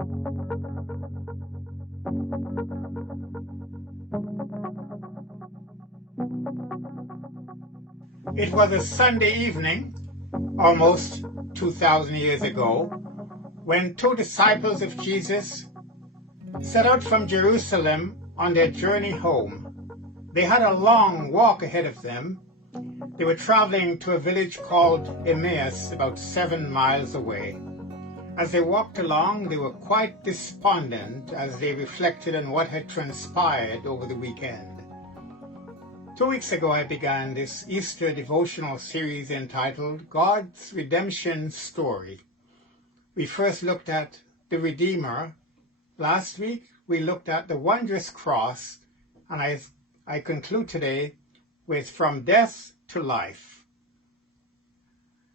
It was a Sunday evening, almost 2,000 years ago, when two disciples of Jesus set out from Jerusalem on their journey home. They had a long walk ahead of them. They were traveling to a village called Emmaus, about 7 miles away. As they walked along, they were quite despondent as they reflected on what had transpired over the weekend. 2 weeks ago, I began this Easter devotional series entitled God's Redemption Story. We first looked at the Redeemer. Last week, we looked at the wondrous cross, and I conclude today with From Death to Life.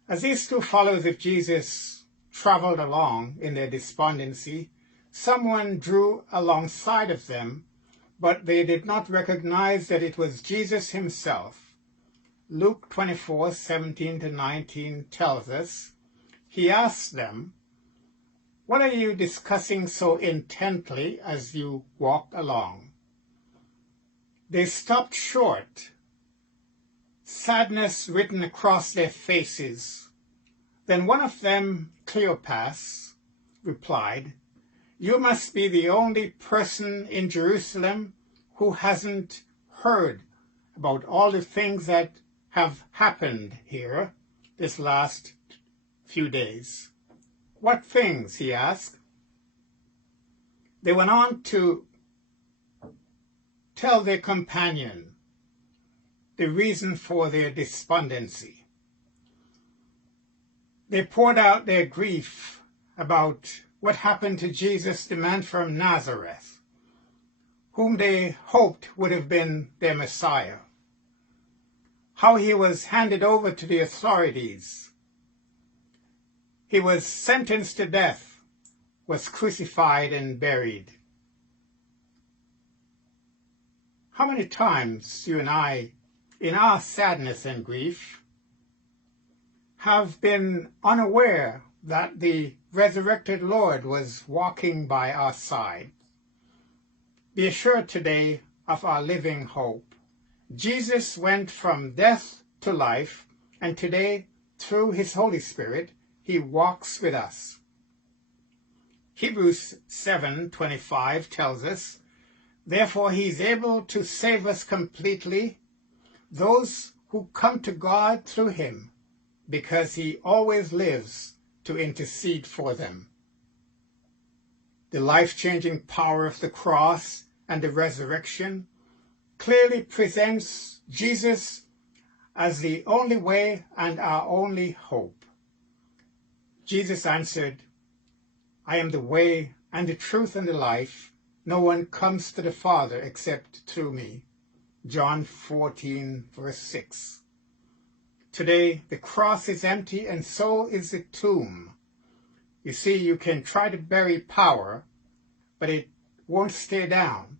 As these two followers of Jesus traveled along in their despondency, someone drew alongside of them, but they did not recognize that it was Jesus himself. Luke 24:17-19 tells us, he asked them, "What are you discussing so intently as you walked along?" They stopped short, sadness written across their faces. Then one of them, Cleopas, replied, "You must be the only person in Jerusalem who hasn't heard about all the things that have happened here this last few days." "What things?" he asked. They went on to tell their companion the reason for their despondency. They poured out their grief about what happened to Jesus, the man from Nazareth, whom they hoped would have been their Messiah. How he was handed over to the authorities. He was sentenced to death, was crucified and buried. How many times you and I, in our sadness and grief, have been unaware that the resurrected Lord was walking by our side? Be assured today of our living hope. Jesus went from death to life, and today, through his Holy Spirit, he walks with us. Hebrews 7:25 tells us, "Therefore he is able to save us completely, those who come to God through him, because he always lives to intercede for them." The life-changing power of the cross and the resurrection clearly presents Jesus as the only way and our only hope. Jesus answered, "I am the way and the truth and the life. No one comes to the Father except through me." John 14:6. Today, the cross is empty and so is the tomb. You see, you can try to bury power, but it won't stay down.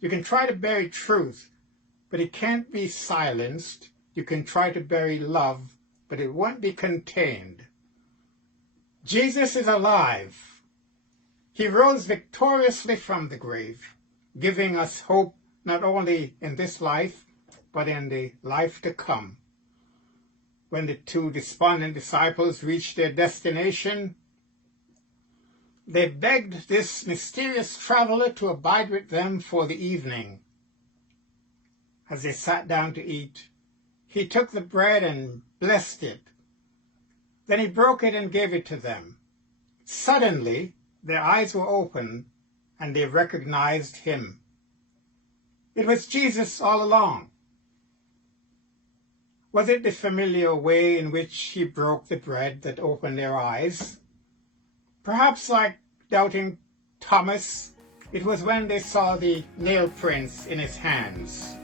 You can try to bury truth, but it can't be silenced. You can try to bury love, but it won't be contained. Jesus is alive. He rose victoriously from the grave, giving us hope not only in this life, but in the life to come. When the two despondent disciples reached their destination, they begged this mysterious traveler to abide with them for the evening. As they sat down to eat, he took the bread and blessed it. Then he broke it and gave it to them. Suddenly, their eyes were opened, and they recognized him. It was Jesus all along. Was it the familiar way in which he broke the bread that opened their eyes? Perhaps like doubting Thomas, it was when they saw the nail prints in his hands.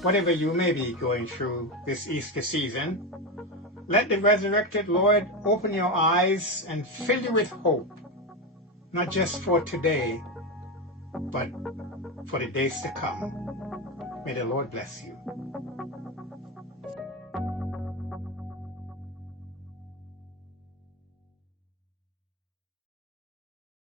Whatever you may be going through this Easter season, let the resurrected Lord open your eyes and fill you with hope, not just for today, but for the days to come. May the Lord bless you.